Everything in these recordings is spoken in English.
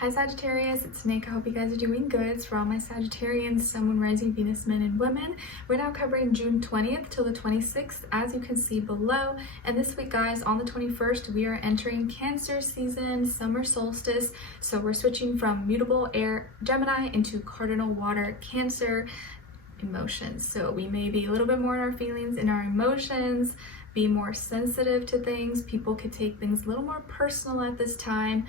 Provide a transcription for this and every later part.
Hi Sagittarius, it's Nick. I hope you guys are doing good. It's for all my Sagittarians, Sun, Moon, Rising, Venus, men and women. We're now covering June 20th till the 26th, as you can see below. And this week, guys, on the 21st, we are entering Cancer season, summer solstice. So we're switching from mutable air Gemini into cardinal water Cancer emotions. So we may be a little bit more in our feelings, in our emotions, be more sensitive to things. People could take things a little more personal at this time,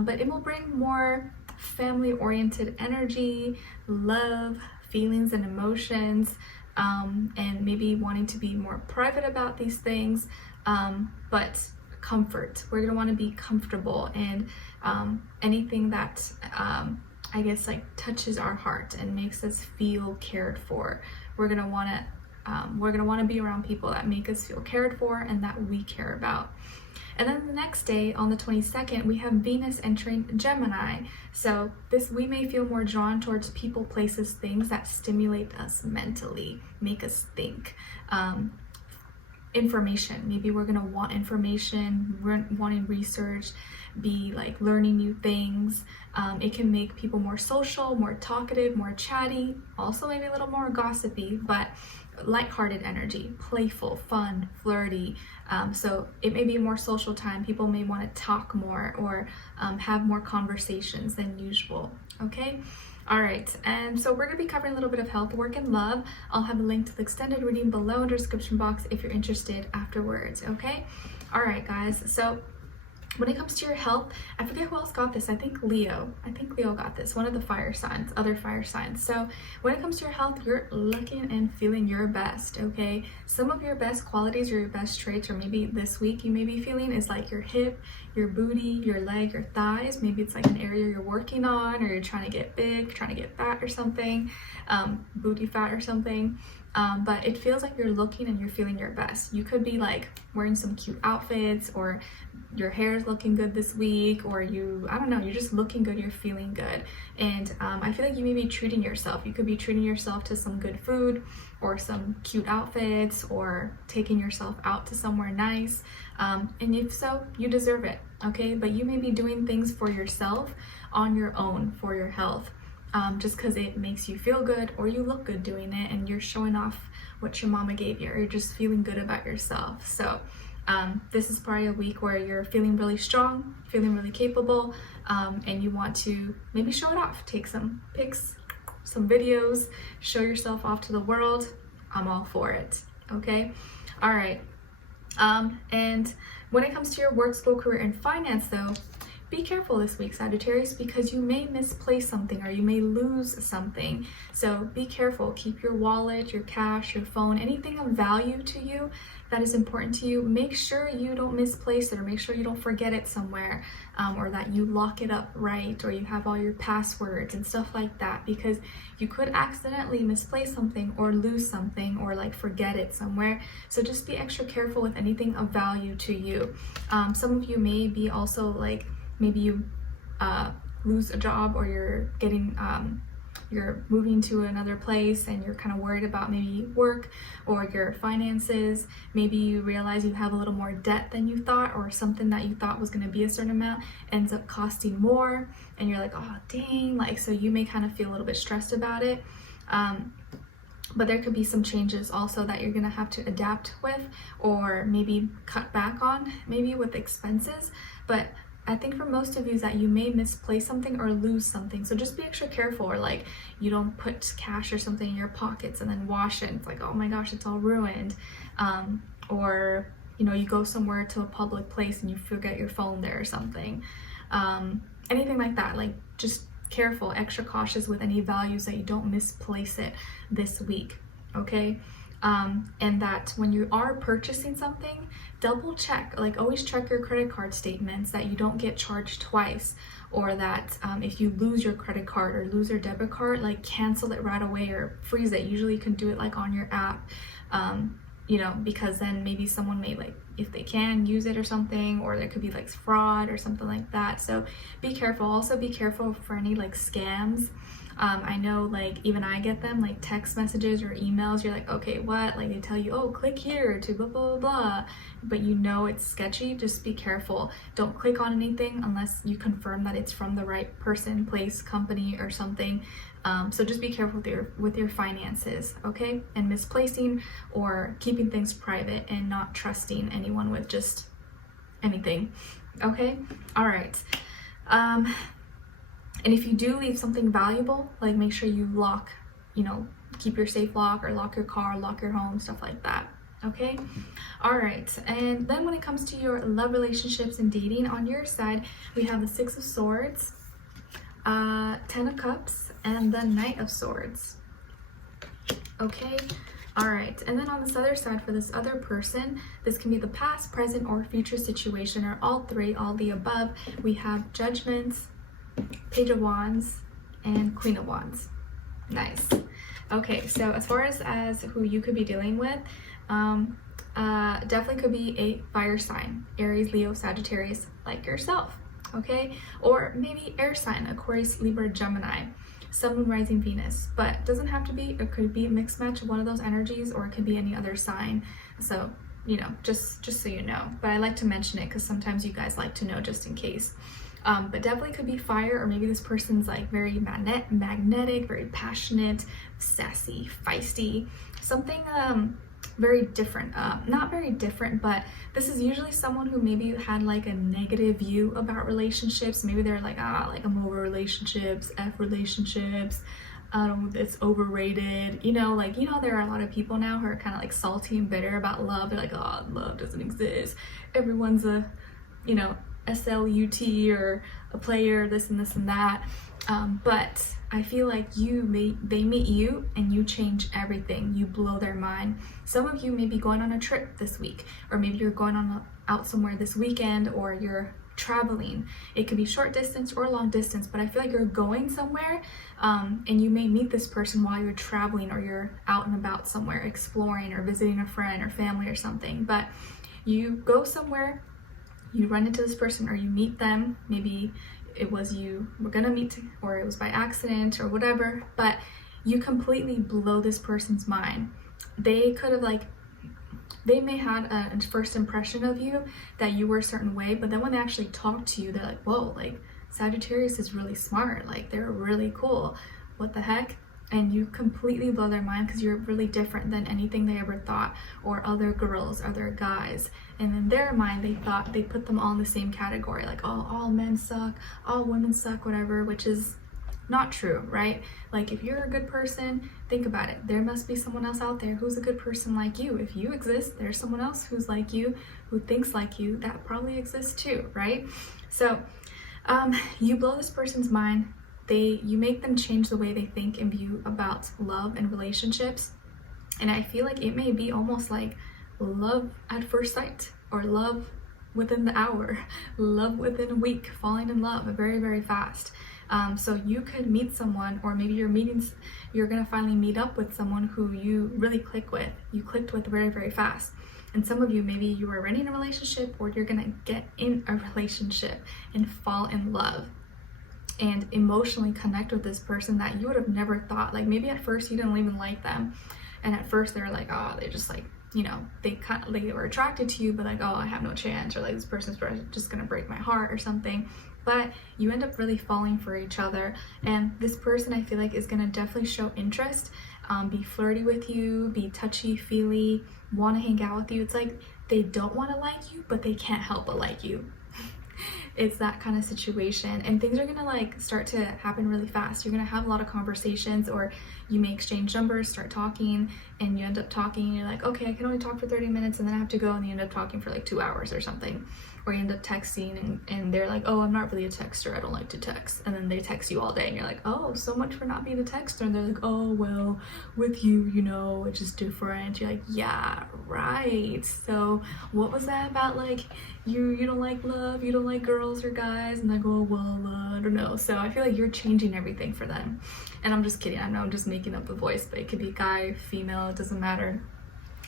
but it will bring more family-oriented energy, love, feelings and emotions, and maybe wanting to be more private about these things, but comfort. We're gonna want to be comfortable, and anything that I guess like touches our heart and makes us feel cared for. We're gonna want to be around people that make us feel cared for and that we care about. And then the next day, on the 22nd, we have Venus entering Gemini. So we may feel more drawn towards people, places, things that stimulate us mentally, make us think. Information. Maybe we're gonna want information, we're wanting research, be like learning new things. It can make people more social, more talkative, more chatty, also maybe a little more gossipy, but lighthearted energy, playful, fun, flirty. So it may be a more social time. People may want to talk more or have more conversations than usual. Okay. All right, and so we're going to be covering a little bit of health, work, and love. I'll have a link to the extended reading below in the description box if you're interested afterwards, okay? All right, guys, so when it comes to your health, I forget who else got this. I think Leo got this, one of the fire signs, other fire signs. So when it comes to your health, you're looking and feeling your best, okay? Some of your best qualities or your best traits, or maybe this week you may be feeling, is like your hip, your booty, your leg, your thighs. Maybe it's like an area you're working on, or you're trying to get big, trying to get fat or something, booty fat or something. But it feels like you're looking and you're feeling your best. You could be like wearing some cute outfits, or your hair is looking good this week, or I don't know, you're just looking good, you're feeling good. And I feel like you may be treating yourself. You could be treating yourself to some good food or some cute outfits, or taking yourself out to somewhere nice. And if so, you deserve it, okay? But you may be doing things for yourself on your own for your health. Just because it makes you feel good, or you look good doing it, and you're showing off what your mama gave you, or you're just feeling good about yourself. So this is probably a week where you're feeling really strong, feeling really capable, and you want to maybe show it off. Take some pics, some videos, show yourself off to the world. I'm all for it, okay? All right. And when it comes to your work, school, career, and finance, though, be careful this week, Sagittarius, because you may misplace something, or you may lose something. So be careful. Keep your wallet, your cash, your phone, anything of value to you that is important to you. Make sure you don't misplace it, or make sure you don't forget it somewhere, or that you lock it up right, or you have all your passwords and stuff like that, because you could accidentally misplace something or lose something, or like forget it somewhere. So just be extra careful with anything of value to you. Some of you may be also like, maybe you lose a job, or you're moving to another place and you're kind of worried about maybe work or your finances. Maybe you realize you have a little more debt than you thought, or something that you thought was going to be a certain amount ends up costing more, and you're like, oh dang, like, so you may kind of feel a little bit stressed about it. But there could be some changes also that you're going to have to adapt with, or maybe cut back on, maybe with expenses. But I think for most of you is that you may misplace something or lose something. So just be extra careful, or like you don't put cash or something in your pockets and then wash it. It's like, oh my gosh, it's all ruined. Or, you know, you go somewhere to a public place and you forget your phone there or something. Anything like that, like just careful, extra cautious with any values, that you don't misplace it this week, okay? And that when you are purchasing something, double check, like always check your credit card statements, that you don't get charged twice, or that if you lose your credit card or lose your debit card, like cancel it right away or freeze it. Usually you can do it like on your app, you know, because then maybe someone may, like, if they can, use it or something, or there could be like fraud or something like that. So be careful. Also be careful for any like scams. I know like even I get them, like text messages or emails. You're like, okay, what? Like they tell you, oh, click here to blah, blah, blah, blah. But you know it's sketchy. Just be careful. Don't click on anything unless you confirm that it's from the right person, place, company, or something. So just be careful with your finances, okay? And misplacing or keeping things private and not trusting anyone with just anything, okay? All right. And if you do leave something valuable, like make sure you lock, keep your safe lock, or lock your car, lock your home, stuff like that. Okay. All right. And then when it comes to your love relationships and dating, on your side, we have the 6 of Swords, 10 of Cups, and the Knight of Swords. Okay. All right. And then on this other side, for this other person, this can be the past, present, or future situation, or all three, all the above. We have Judgment, Page of Wands, and Queen of Wands. Nice. Okay, so as far as who you could be dealing with, definitely could be a fire sign, Aries, Leo, Sagittarius, like yourself, okay? Or maybe air sign, Aquarius, Libra, Gemini, Sun, Moon, Rising, Venus. But doesn't have to be, it could be a mixed match of one of those energies, or it could be any other sign. So, just so you know. But I like to mention it because sometimes you guys like to know just in case. But definitely could be fire, or maybe this person's like very magnetic, very passionate, sassy, feisty, something very different. Not very different, but this is usually someone who maybe had like a negative view about relationships. Maybe they're like, I'm over relationships, F relationships, it's overrated. There are a lot of people now who are kind of like salty and bitter about love. They're like, oh, love doesn't exist. Everyone's a, SLUT or a player, this and this and that. But I feel like they meet you and you change everything. You blow their mind. Some of you may be going on a trip this week, or maybe you're going out somewhere this weekend, or you're traveling. It could be short distance or long distance, but I feel like you're going somewhere, and you may meet this person while you're traveling, or you're out and about somewhere exploring or visiting a friend or family or something. But you go somewhere, you run into this person, or you meet them. Maybe it was you were gonna meet, or it was by accident or whatever, but you completely blow this person's mind. They could have they may had a first impression of you that you were a certain way, but then when they actually talk to you, they're like, whoa, like Sagittarius is really smart, like they're really cool, what the heck? And you completely blow their mind because you're really different than anything they ever thought, or other girls, other guys. And in their mind, they put them all in the same category, like, oh, all men suck, all women suck, whatever, which is not true, right? Like, if you're a good person, think about it. There must be someone else out there who's a good person like you. If you exist, there's someone else who's like you, who thinks like you, that probably exists too, right? So you blow this person's mind. You make them change the way they think and view about love and relationships. And I feel like it may be almost like love at first sight, or love within the hour, love within a week, falling in love very, very fast. So you could meet someone, or maybe you're gonna finally meet up with someone who you really clicked with very, very fast. And some of you, maybe you were already in a relationship, or you're gonna get in a relationship and fall in love and emotionally connect with this person that you would have never thought. Like, maybe at first you didn't even like them, and at first they were like, oh, they're just like, they were attracted to you, but like, oh, I have no chance, or like, this person's just gonna break my heart or something. But you end up really falling for each other, and this person, I feel like, is gonna definitely show interest, be flirty with you, be touchy-feely, want to hang out with you. It's like they don't want to like you, but they can't help but like you. It's that kind of situation, and things are gonna like start to happen really fast. You're gonna have a lot of conversations, or you may exchange numbers, start talking, and you end up talking, and you're like, okay, I can only talk for 30 minutes and then I have to go, and you end up talking for like 2 hours or something. Or you end up texting, and they're like, oh, I'm not really a texter, I don't like to text. And then they text you all day, and you're like, oh, so much for not being a texter. And they're like, oh, well, with you, it's just different. You're like, yeah, right. So what was that about? Like, you don't like love, you don't like girls or guys? And they go, oh, well, I don't know. So I feel like you're changing everything for them. And I'm just kidding. I know I'm just making up a voice, but it could be guy, female, it doesn't matter.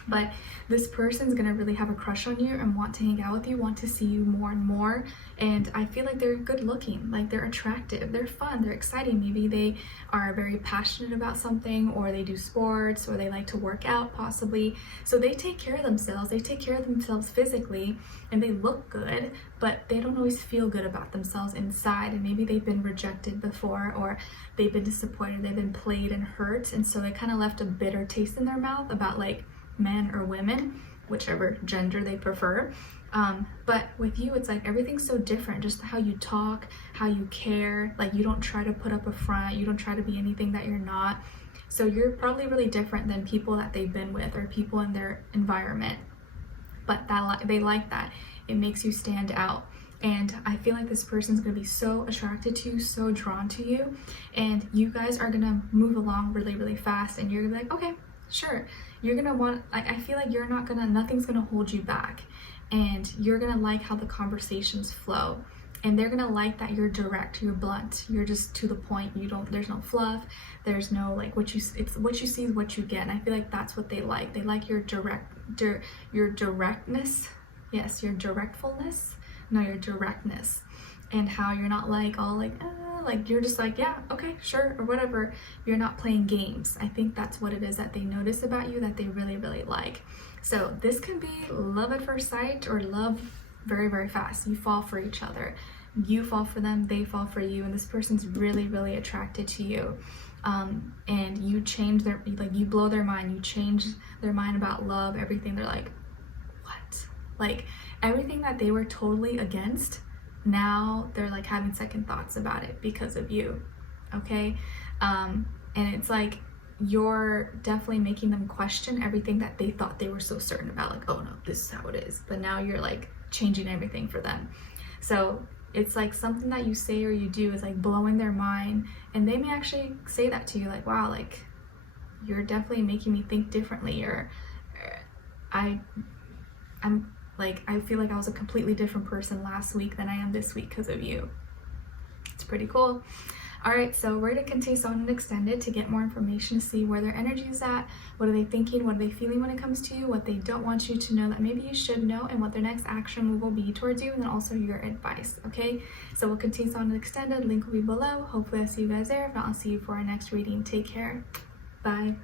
But this person's gonna really have a crush on you and want to hang out with you, want to see you more and more. And I feel like they're good looking, like they're attractive, they're fun, they're exciting. Maybe they are very passionate about something, or they do sports, or they like to work out possibly. So they take care of themselves, they take care of themselves physically, and they look good, but they don't always feel good about themselves inside. And maybe they've been rejected before, or they've been disappointed, they've been played and hurt. And so they kind of left a bitter taste in their mouth about like men or women, whichever gender they prefer. But with you, it's like everything's so different, just how you talk, how you care. Like you don't try to put up a front, you don't try to be anything that you're not. So you're probably really different than people that they've been with or people in their environment. But they like that. It makes you stand out. And I feel like this person's gonna be so attracted to you, so drawn to you, and you guys are gonna move along really, really fast, and you're gonna be like, okay, sure. You're gonna want, like, I feel like nothing's gonna hold you back, and you're gonna like how the conversations flow, and they're gonna like that you're direct, you're blunt, you're just to the point. There's no fluff, there's no like it's what you see is what you get. And I feel like that's what they like. They like your directness. Yes, your directfulness. No, your directness, and how you're not like all like you're just like, yeah, okay, sure, or whatever. You're not playing games. I think that's what it is that they notice about you that they really, really like. So this can be love at first sight, or love very, very fast. You fall for each other. You fall for them, they fall for you, and this person's really, really attracted to you. And you change you blow their mind, you change their mind about love, everything. They're like, what? Like everything that they were totally against, now they're like having second thoughts about it because of you. Okay. And it's like you're definitely making them question everything that they thought they were so certain about, like, oh no, this is how it is. But now you're like changing everything for them. So it's like something that you say or you do is like blowing their mind, and they may actually say that to you, like, wow, like you're definitely making me think differently, or I feel like I was a completely different person last week than I am this week because of you. It's pretty cool. All right, so we're going to continue on and extend it to get more information, to see where their energy is at, what are they thinking, what are they feeling when it comes to you, what they don't want you to know that maybe you should know, and what their next action move will be towards you, and then also your advice, okay? So we'll continue on and extended. Link will be below. Hopefully I'll see you guys there. If not, I'll see you for our next reading. Take care. Bye.